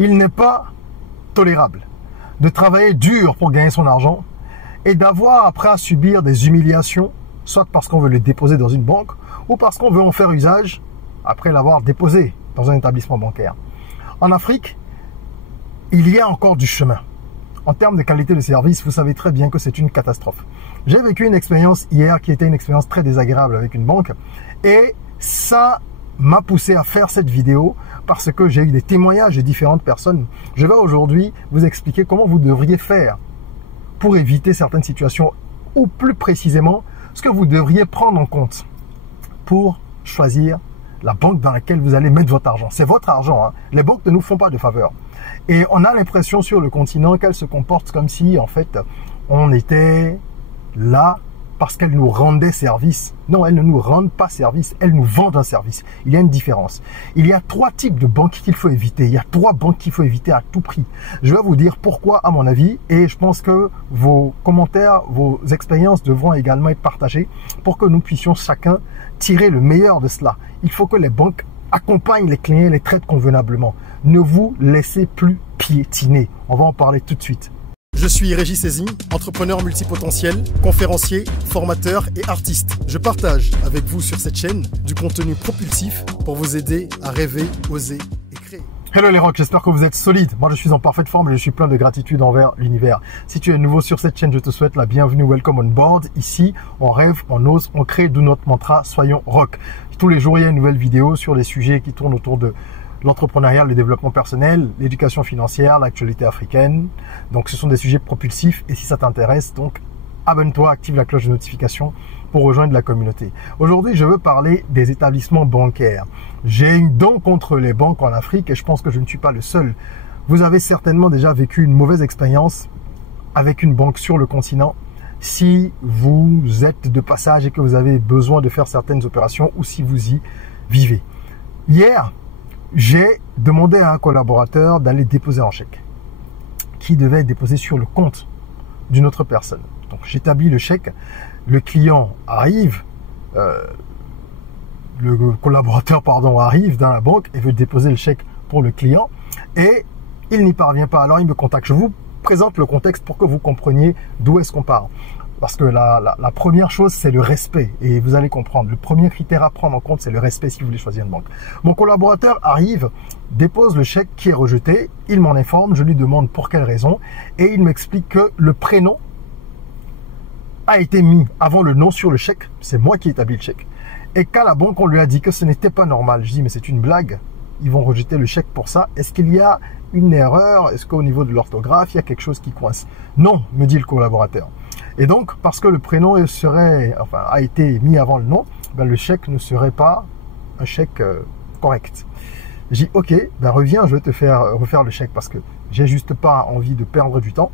Il n'est pas tolérable de travailler dur pour gagner son argent et d'avoir après à subir des humiliations, soit parce qu'on veut le déposer dans une banque ou parce qu'on veut en faire usage après l'avoir déposé dans un établissement bancaire. En Afrique, il y a encore du chemin. En termes de qualité de service, vous savez très bien que c'est une catastrophe. J'ai vécu une expérience hier qui était une expérience très désagréable avec une banque et ça m'a poussé à faire cette vidéo parce que j'ai eu des témoignages de différentes personnes. Je vais aujourd'hui vous expliquer comment vous devriez faire pour éviter certaines situations ou plus précisément ce que vous devriez prendre en compte pour choisir la banque dans laquelle vous allez mettre votre argent. C'est votre argent, hein. Les banques ne nous font pas de faveur. Et on a l'impression sur le continent qu'elles se comportent comme si, en fait, on était là parce qu'elles nous rendaient service. Non, elles ne nous rendent pas service, elles nous vendent un service. Il y a une différence. Il y a 3 types de banques qu'il faut éviter. Il y a 3 banques qu'il faut éviter à tout prix. Je vais vous dire pourquoi, à mon avis, et je pense que vos commentaires, vos expériences devront également être partagées pour que nous puissions chacun tirer le meilleur de cela. Il faut que les banques accompagnent les clients et les traitent convenablement. Ne vous laissez plus piétiner. On va en parler tout de suite. Je suis Régis Sezin, entrepreneur multipotentiel, conférencier, formateur et artiste. Je partage avec vous sur cette chaîne du contenu propulsif pour vous aider à rêver, oser et créer. Hello les rocks, j'espère que vous êtes solides. Moi je suis en parfaite forme et je suis plein de gratitude envers l'univers. Si tu es nouveau sur cette chaîne, je te souhaite la bienvenue, welcome on board. Ici, on rêve, on ose, on crée, d'où notre mantra, soyons rock. Tous les jours, il y a une nouvelle vidéo sur les sujets qui tournent autour de l'entrepreneuriat, le développement personnel, l'éducation financière, l'actualité africaine. Donc ce sont des sujets propulsifs et si ça t'intéresse, donc abonne-toi, active la cloche de notification pour rejoindre la communauté. Aujourd'hui, je veux parler des établissements bancaires. J'ai une dent contre les banques en Afrique et je pense que je ne suis pas le seul. Vous avez certainement déjà vécu une mauvaise expérience avec une banque sur le continent si vous êtes de passage et que vous avez besoin de faire certaines opérations ou si vous y vivez. Hier, j'ai demandé à un collaborateur d'aller déposer un chèque qui devait être déposé sur le compte d'une autre personne. Donc j'établis le chèque, le client arrive, le collaborateur arrive dans la banque et veut déposer le chèque pour le client et il n'y parvient pas. Alors il me contacte. Je vous présente le contexte pour que vous compreniez d'où est-ce qu'on part. Parce que la première chose, c'est le respect. Et vous allez comprendre, le premier critère à prendre en compte, c'est le respect si vous voulez choisir une banque. Mon collaborateur arrive, dépose le chèque qui est rejeté, il m'en informe, je lui demande pour quelle raison, et il m'explique que le prénom a été mis avant le nom sur le chèque. C'est moi qui établis le chèque. Et qu'à la banque, on lui a dit que ce n'était pas normal. Je dis, mais c'est une blague. Ils vont rejeter le chèque pour ça. Est-ce qu'il y a une erreur? Est-ce qu'au niveau de l'orthographe, il y a quelque chose qui coince? Non, me dit le collaborateur. Et donc, parce que le prénom a été mis avant le nom, ben le chèque ne serait pas un chèque correct. J'ai dit, ok, ben reviens, je vais te faire refaire le chèque parce que j'ai juste pas envie de perdre du temps.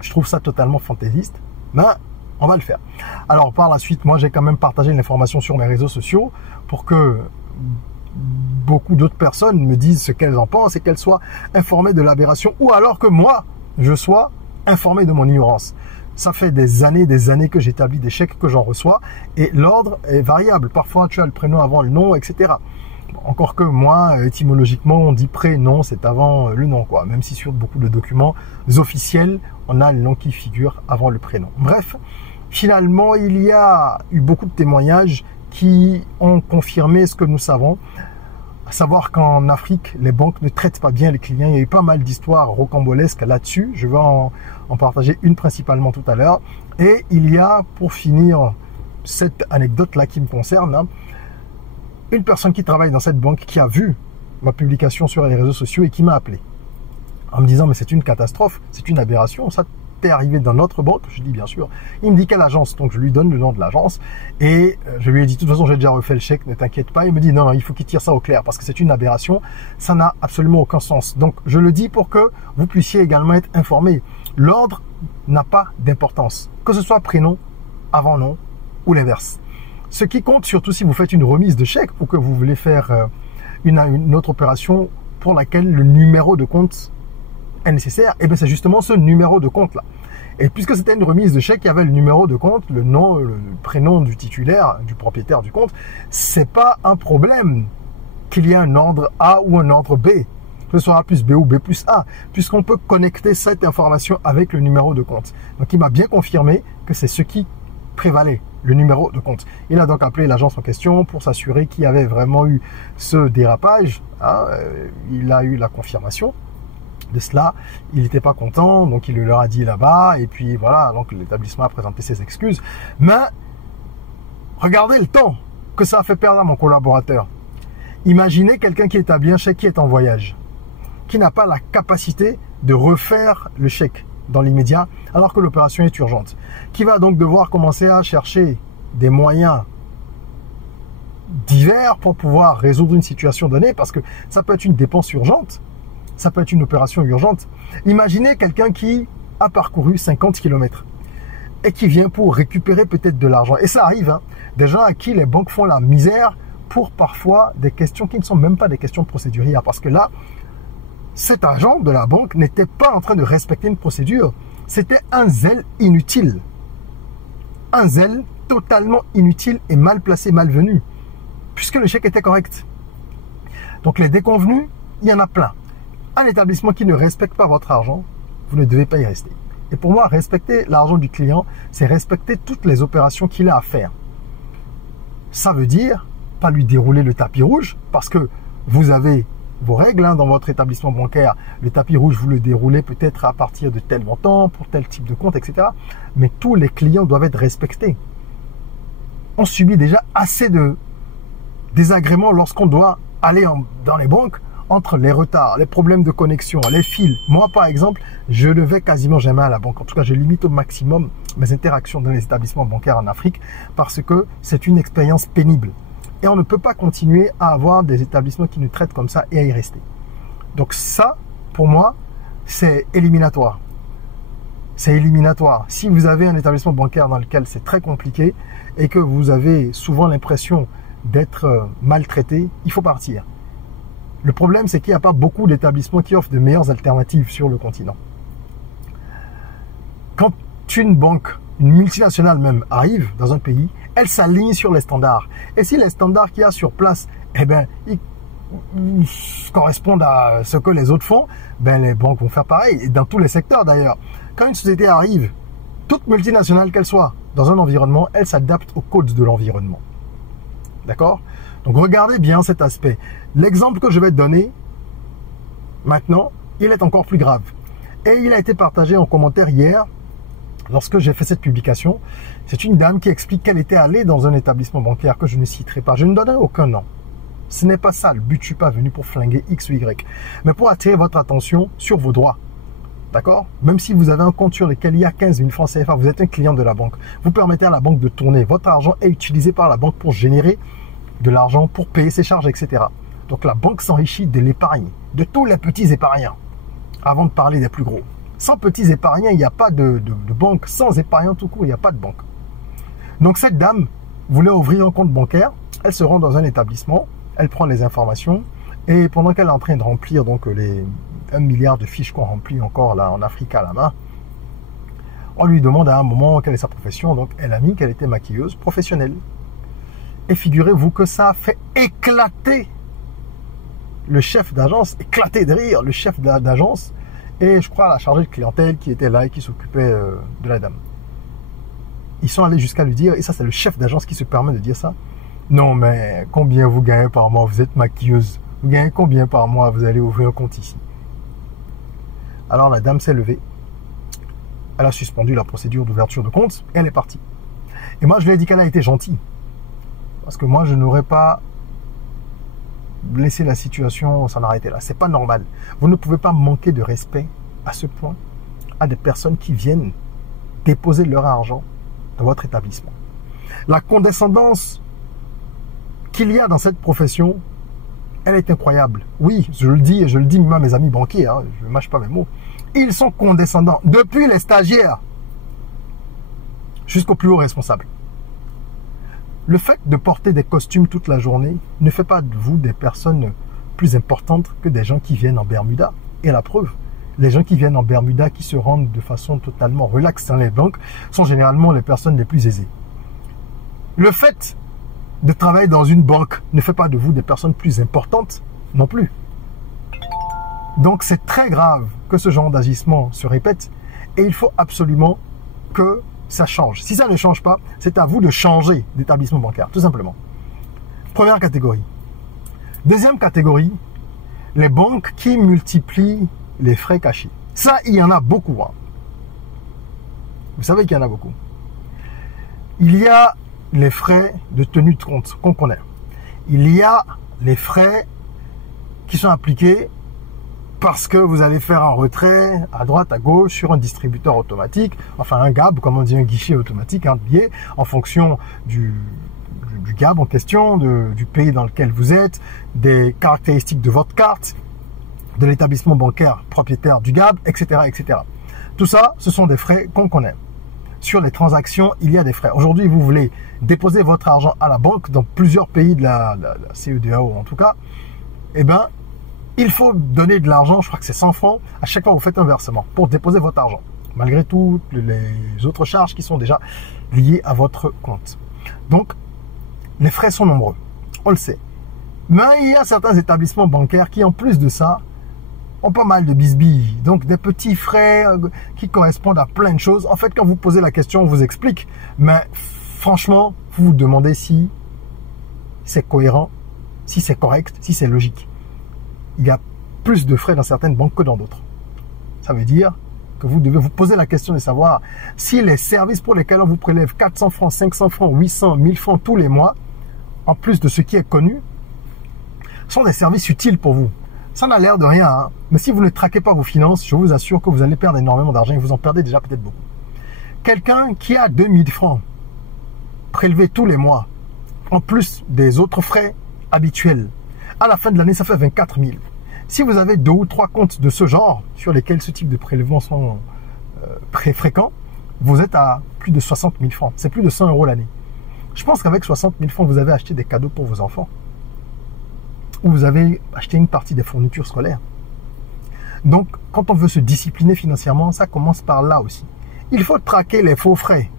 Je trouve ça totalement fantaisiste. Ben, on va le faire. Alors, par la suite, moi, j'ai quand même partagé l'information sur mes réseaux sociaux pour que beaucoup d'autres personnes me disent ce qu'elles en pensent et qu'elles soient informées de l'aberration ou alors que moi, je sois informé de mon ignorance. Ça fait des années que j'établis des chèques que j'en reçois et l'ordre est variable. Parfois, tu as le prénom avant le nom, etc. Encore que moi, étymologiquement, on dit prénom, c'est avant le nom, quoi. Même si sur beaucoup de documents officiels, on a le nom qui figure avant le prénom. Bref, finalement, il y a eu beaucoup de témoignages qui ont confirmé ce que nous savons. À savoir qu'en Afrique, les banques ne traitent pas bien les clients. Il y a eu pas mal d'histoires rocambolesques là-dessus. Je vais en partager une principalement tout à l'heure. Et il y a, pour finir cette anecdote-là qui me concerne, une personne qui travaille dans cette banque qui a vu ma publication sur les réseaux sociaux et qui m'a appelé en me disant « mais c'est une catastrophe, c'est une aberration, ça t'est arrivé dans notre banque ?» Je dis « bien sûr ». Il me dit « quelle agence ?» Donc je lui donne le nom de l'agence et je lui ai dit « de toute façon j'ai déjà refait le chèque, ne t'inquiète pas ». Il me dit « non, il faut qu'il tire ça au clair parce que c'est une aberration, ça n'a absolument aucun sens ». Donc je le dis pour que vous puissiez également être informés. L'ordre n'a pas d'importance, que ce soit prénom, avant nom ou l'inverse. Ce qui compte surtout si vous faites une remise de chèque ou que vous voulez faire une autre opération pour laquelle le numéro de compte est nécessaire, et bien c'est justement ce numéro de compte là. Et puisque c'était une remise de chèque, il y avait le numéro de compte, le nom, le prénom du titulaire, du propriétaire du compte. C'est pas un problème qu'il y ait un ordre A ou un ordre B. que ce soit A plus B ou B plus A, puisqu'on peut connecter cette information avec le numéro de compte. Donc, il m'a bien confirmé que c'est ce qui prévalait, le numéro de compte. Il a donc appelé l'agence en question pour s'assurer qu'il y avait vraiment eu ce dérapage. Il a eu la confirmation de cela. Il n'était pas content, donc il leur a dit là-bas, et puis voilà, donc l'établissement a présenté ses excuses. Mais regardez le temps que ça a fait perdre à mon collaborateur. Imaginez quelqu'un qui établit un chèque, qui est en voyage, qui n'a pas la capacité de refaire le chèque dans l'immédiat, alors que l'opération est urgente, qui va donc devoir commencer à chercher des moyens divers pour pouvoir résoudre une situation donnée, parce que ça peut être une dépense urgente, ça peut être une opération urgente. Imaginez quelqu'un qui a parcouru 50 km et qui vient pour récupérer peut-être de l'argent. Et ça arrive, hein, des gens à qui les banques font la misère pour parfois des questions qui ne sont même pas des questions procédurières, parce que là, cet agent de la banque n'était pas en train de respecter une procédure. C'était un zèle inutile. Un zèle totalement inutile et mal placé, malvenu, puisque le chèque était correct. Donc les déconvenus, il y en a plein. Un établissement qui ne respecte pas votre argent, vous ne devez pas y rester. Et pour moi, respecter l'argent du client, c'est respecter toutes les opérations qu'il a à faire. Ça veut dire pas lui dérouler le tapis rouge, parce que vous avez vos règles dans votre établissement bancaire. Le tapis rouge, vous le déroulez peut-être à partir de tel montant, pour tel type de compte, etc. Mais tous les clients doivent être respectés. On subit déjà assez de désagréments lorsqu'on doit aller dans les banques, entre les retards, les problèmes de connexion, les fils. Moi, par exemple, je ne vais quasiment jamais à la banque. En tout cas, je limite au maximum mes interactions dans les établissements bancaires en Afrique, parce que c'est une expérience pénible. Et on ne peut pas continuer à avoir des établissements qui nous traitent comme ça et à y rester. Donc ça, pour moi, c'est éliminatoire. C'est éliminatoire. Si vous avez un établissement bancaire dans lequel c'est très compliqué et que vous avez souvent l'impression d'être maltraité, il faut partir. Le problème, c'est qu'il n'y a pas beaucoup d'établissements qui offrent de meilleures alternatives sur le continent. Quand une banque, une multinationale même, arrive dans un pays, elle s'aligne sur les standards. Et si les standards qu'il y a sur place, ils correspondent à ce que les autres font, les banques vont faire pareil. Et dans tous les secteurs d'ailleurs. Quand une société arrive, toute multinationale qu'elle soit, dans un environnement, elle s'adapte aux codes de l'environnement. D'accord? Donc regardez bien cet aspect. L'exemple que je vais te donner maintenant, il est encore plus grave. Et il a été partagé en commentaire hier, lorsque j'ai fait cette publication. C'est une dame qui explique qu'elle était allée dans un établissement bancaire que je ne citerai pas. Je ne donnerai aucun nom. Ce n'est pas ça le but. Je ne suis pas venu pour flinguer X ou Y, mais pour attirer votre attention sur vos droits. D'accord? Même si vous avez un compte sur lequel il y a 15 000 francs CFA, vous êtes un client de la banque. Vous permettez à la banque de tourner. Votre argent est utilisé par la banque pour générer de l'argent, pour payer ses charges, etc. Donc la banque s'enrichit de l'épargne, de tous les petits épargnants, avant de parler des plus gros. Sans petits épargnants, il n'y a pas de banque. Sans épargnants tout court, il n'y a pas de banque. Donc cette dame voulait ouvrir un compte bancaire. Elle se rend dans un établissement, elle prend les informations, et pendant qu'elle est en train de remplir donc les 1 milliard de fiches qu'on remplit encore là en Afrique à la main, on lui demande à un moment quelle est sa profession. Donc elle a mis qu'elle était maquilleuse professionnelle. Et figurez-vous que ça a fait éclater le chef d'agence, éclater de rire le chef d'agence, et je crois la chargée de clientèle qui était là et qui s'occupait de la dame. Ils sont allés jusqu'à lui dire, et ça c'est le chef d'agence qui se permet de dire ça, non mais combien vous gagnez par mois, vous êtes maquilleuse, vous gagnez combien par mois, vous allez ouvrir un compte ici. Alors la dame s'est levée, elle a suspendu la procédure d'ouverture de compte et elle est partie. Et moi je lui ai dit qu'elle a été gentille, parce que moi je n'aurais pas laissé la situation s'en arrêter là. C'est pas normal. Vous ne pouvez pas manquer de respect à ce point à des personnes qui viennent déposer leur argent dans votre établissement. La condescendance qu'il y a dans cette profession, elle est incroyable. Oui, je le dis et je le dis même à mes amis banquiers, hein, je ne mâche pas mes mots. Ils sont condescendants, depuis les stagiaires jusqu'aux plus hauts responsables. Le fait de porter des costumes toute la journée ne fait pas de vous des personnes plus importantes que des gens qui viennent en Bermuda. Et la preuve, les gens qui viennent en Bermuda, qui se rendent de façon totalement relaxe dans les banques, sont généralement les personnes les plus aisées. Le fait de travailler dans une banque ne fait pas de vous des personnes plus importantes non plus. Donc c'est très grave que ce genre d'agissement se répète et il faut absolument que ça change. Si ça ne change pas, c'est à vous de changer d'établissement bancaire, tout simplement. Première catégorie. Deuxième catégorie, les banques qui multiplient les frais cachés. Ça, il y en a beaucoup. Hein. Vous savez qu'il y en a beaucoup. Il y a les frais de tenue de compte qu'on connaît. Il y a les frais qui sont appliqués parce que vous allez faire un retrait à droite, à gauche sur un distributeur automatique, enfin un GAB, comme on dit, un guichet automatique, un billet, en fonction du GAB en question, du pays dans lequel vous êtes, des caractéristiques de votre carte, de l'établissement bancaire propriétaire du GAB, etc., etc. Tout ça, ce sont des frais qu'on connaît. Sur les transactions, il y a des frais. Aujourd'hui, vous voulez déposer votre argent à la banque dans plusieurs pays de la CEDEAO en tout cas, eh bien, il faut donner de l'argent, je crois que c'est 100 francs, à chaque fois que vous faites un versement pour déposer votre argent, malgré toutes les autres charges qui sont déjà liées à votre compte. Donc, les frais sont nombreux, on le sait. Mais il y a certains établissements bancaires qui, en plus de ça, ont pas mal de bisbilles. Donc, des petits frais qui correspondent à plein de choses. En fait, quand vous posez la question, on vous explique. Mais franchement, vous vous demandez si c'est cohérent, si c'est correct, si c'est logique. Il y a plus de frais dans certaines banques que dans d'autres. Ça veut dire que vous devez vous poser la question de savoir si les services pour lesquels on vous prélève 400 francs, 500 francs, 800, 1000 francs tous les mois, en plus de ce qui est connu, sont des services utiles pour vous. Ça n'a l'air de rien, hein, mais si vous ne traquez pas vos finances, je vous assure que vous allez perdre énormément d'argent et vous en perdez déjà peut-être beaucoup. Quelqu'un qui a 2000 francs prélevés tous les mois, en plus des autres frais habituels, à la fin de l'année, ça fait 24 000. Si vous avez 2 ou 3 comptes de ce genre, sur lesquels ce type de prélèvements sont très fréquents, vous êtes à plus de 60 000 francs. C'est plus de 100 € l'année. Je pense qu'avec 60 000 francs, vous avez acheté des cadeaux pour vos enfants. Ou vous avez acheté une partie des fournitures scolaires. Donc, quand on veut se discipliner financièrement, ça commence par là aussi. Il faut traquer les faux frais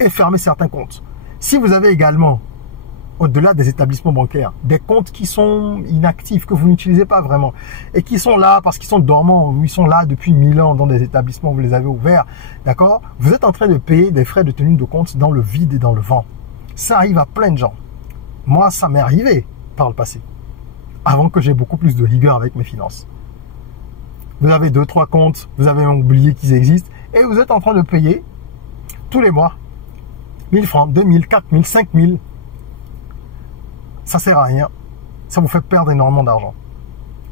et fermer certains comptes. Si vous avez également, au-delà des établissements bancaires, des comptes qui sont inactifs, que vous n'utilisez pas vraiment, et qui sont là parce qu'ils sont dormants, ou ils sont là depuis 1000 ans dans des établissements, vous les avez ouverts, d'accord? Vous êtes en train de payer des frais de tenue de compte dans le vide et dans le vent. Ça arrive à plein de gens. Moi, ça m'est arrivé par le passé, avant que j'ai beaucoup plus de rigueur avec mes finances. Vous avez 2-3 comptes, vous avez oublié qu'ils existent, et vous êtes en train de payer tous les mois 1000 francs, 2000, 4000, 5000. Ça sert à rien. Ça vous fait perdre énormément d'argent.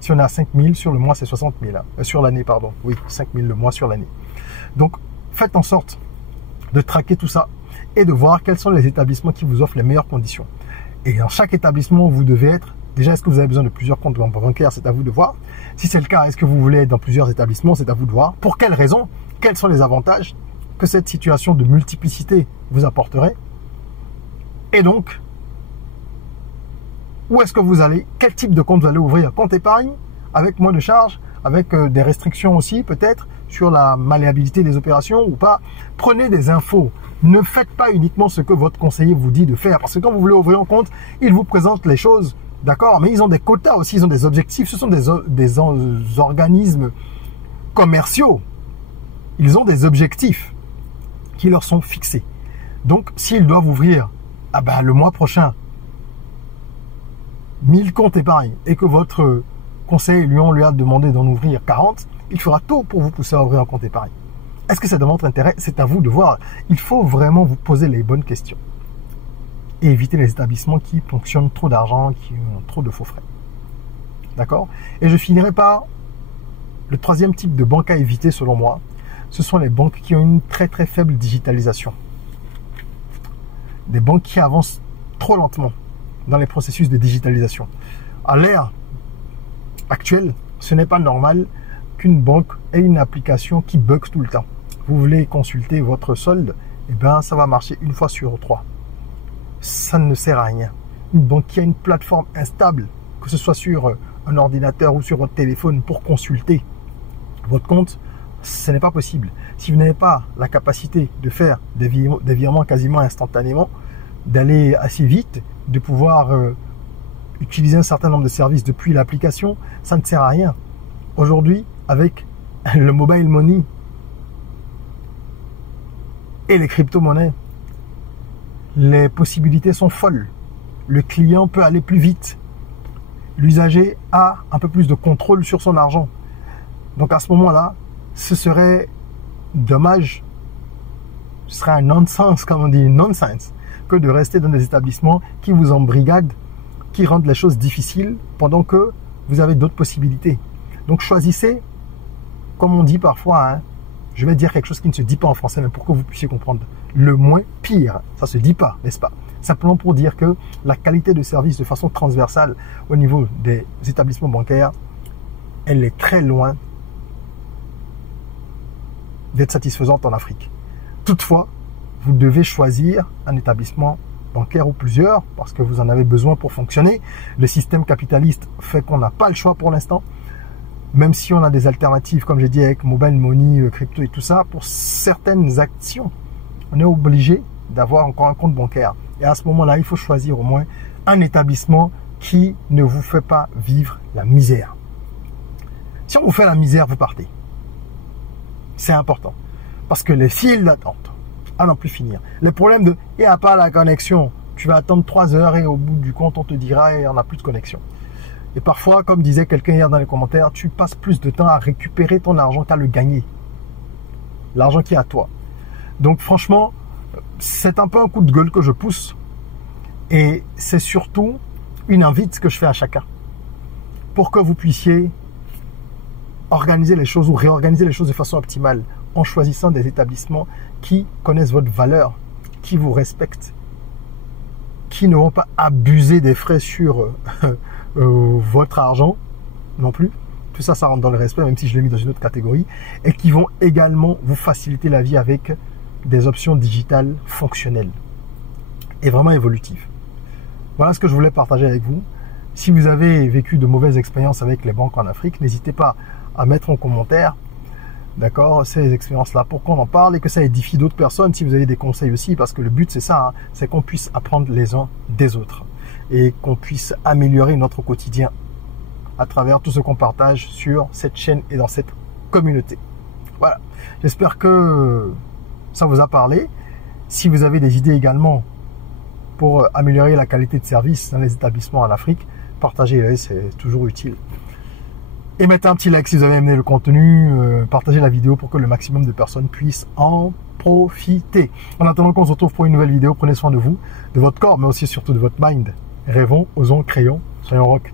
Si on est à 5000 sur le mois, c'est 60 000. Sur l'année, pardon. Oui, 5000 le mois sur l'année. Donc, faites en sorte de traquer tout ça et de voir quels sont les établissements qui vous offrent les meilleures conditions. Et dans chaque établissement, vous devez être... Déjà, est-ce que vous avez besoin de plusieurs comptes bancaires? C'est à vous de voir. Si c'est le cas, est-ce que vous voulez être dans plusieurs établissements? C'est à vous de voir. Pour quelles raisons? Quels sont les avantages que cette situation de multiplicité vous apporterait? Et donc, où est-ce que vous allez? Quel type de compte vous allez ouvrir? Compte épargne, avec moins de charges, avec des restrictions aussi peut-être sur la malléabilité des opérations ou pas. Prenez des infos. Ne faites pas uniquement ce que votre conseiller vous dit de faire. Parce que quand vous voulez ouvrir un compte, il vous présente les choses, d'accord? Mais ils ont des quotas aussi, ils ont des objectifs. Ce sont des organismes commerciaux. Ils ont des objectifs qui leur sont fixés. Donc, s'ils doivent ouvrir le mois prochain 1000 comptes épargne et que votre conseiller lui a demandé d'en ouvrir 40, il fera tout pour vous pousser à ouvrir un compte épargne. Est-ce que c'est dans votre intérêt? C'est à vous de voir. Il faut vraiment vous poser les bonnes questions et éviter les établissements qui ponctionnent trop d'argent, qui ont trop de faux frais. D'accord? Et je finirai par le troisième type de banque à éviter selon moi. Ce sont les banques qui ont une très très faible digitalisation. Des banques qui avancent trop lentement dans les processus de digitalisation. À l'ère actuelle, ce n'est pas normal qu'une banque ait une application qui bug tout le temps. Vous voulez consulter votre solde, eh bien ça va marcher une fois sur 3. Ça ne sert à rien. Une banque qui a une plateforme instable, que ce soit sur un ordinateur ou sur votre téléphone pour consulter votre compte, ce n'est pas possible. Si vous n'avez pas la capacité de faire des virements quasiment instantanément, d'aller assez vite, de pouvoir utiliser un certain nombre de services depuis l'application, ça ne sert à rien. Aujourd'hui, avec le mobile money et les crypto-monnaies, les possibilités sont folles. Le client peut aller plus vite. L'usager a un peu plus de contrôle sur son argent. Donc à ce moment-là, ce serait dommage, ce serait un nonsense, comme on dit, nonsense, que de rester dans des établissements qui vous embrigadent, qui rendent les choses difficiles pendant que vous avez d'autres possibilités. Donc choisissez, comme on dit parfois, hein, je vais dire quelque chose qui ne se dit pas en français, mais pour que vous puissiez comprendre, le moins pire, ça se dit pas, n'est-ce pas? Simplement pour dire que la qualité de service de façon transversale au niveau des établissements bancaires, elle est très loin d'être satisfaisante en Afrique. Toutefois, vous devez choisir un établissement bancaire ou plusieurs parce que vous en avez besoin pour fonctionner. Le système capitaliste fait qu'on n'a pas le choix pour l'instant. Même si on a des alternatives, comme j'ai dit, avec mobile money, crypto et tout ça, pour certaines actions, on est obligé d'avoir encore un compte bancaire. Et à ce moment-là, il faut choisir au moins un établissement qui ne vous fait pas vivre la misère. Si on vous fait la misère, vous partez. C'est important. Parce que les files d'attente, à n'en plus finir. Les problèmes de « il n'y a pas la connexion », tu vas attendre 3 heures et au bout du compte, on te dira « il n'y en a plus de connexion ». Et parfois, comme disait quelqu'un hier dans les commentaires, tu passes plus de temps à récupérer ton argent qu'à le gagner. L'argent qui est à toi. Donc franchement, c'est un peu un coup de gueule que je pousse. Et c'est surtout une invite que je fais à chacun. Pour que vous puissiez organiser les choses ou réorganiser les choses de façon optimale en choisissant des établissements qui connaissent votre valeur, qui vous respectent, qui ne vont pas abuser des frais sur votre argent non plus. Tout ça, ça rentre dans le respect, même si je l'ai mis dans une autre catégorie. Et qui vont également vous faciliter la vie avec des options digitales fonctionnelles et vraiment évolutives. Voilà ce que je voulais partager avec vous. Si vous avez vécu de mauvaises expériences avec les banques en Afrique, n'hésitez pas à mettre en commentaire, d'accord, ces expériences-là pour qu'on en parle et que ça édifie d'autres personnes. Si vous avez des conseils aussi, parce que le but c'est ça, hein, c'est qu'on puisse apprendre les uns des autres et qu'on puisse améliorer notre quotidien à travers tout ce qu'on partage sur cette chaîne et dans cette communauté. Voilà, j'espère que ça vous a parlé. Si vous avez des idées également pour améliorer la qualité de service dans les établissements en Afrique, partagez-les, c'est toujours utile. Et mettez un petit like si vous avez aimé le contenu, partagez la vidéo pour que le maximum de personnes puissent en profiter. En attendant qu'on se retrouve pour une nouvelle vidéo, prenez soin de vous, de votre corps, mais aussi surtout de votre mind. Rêvons, osons, créons, soyons rock.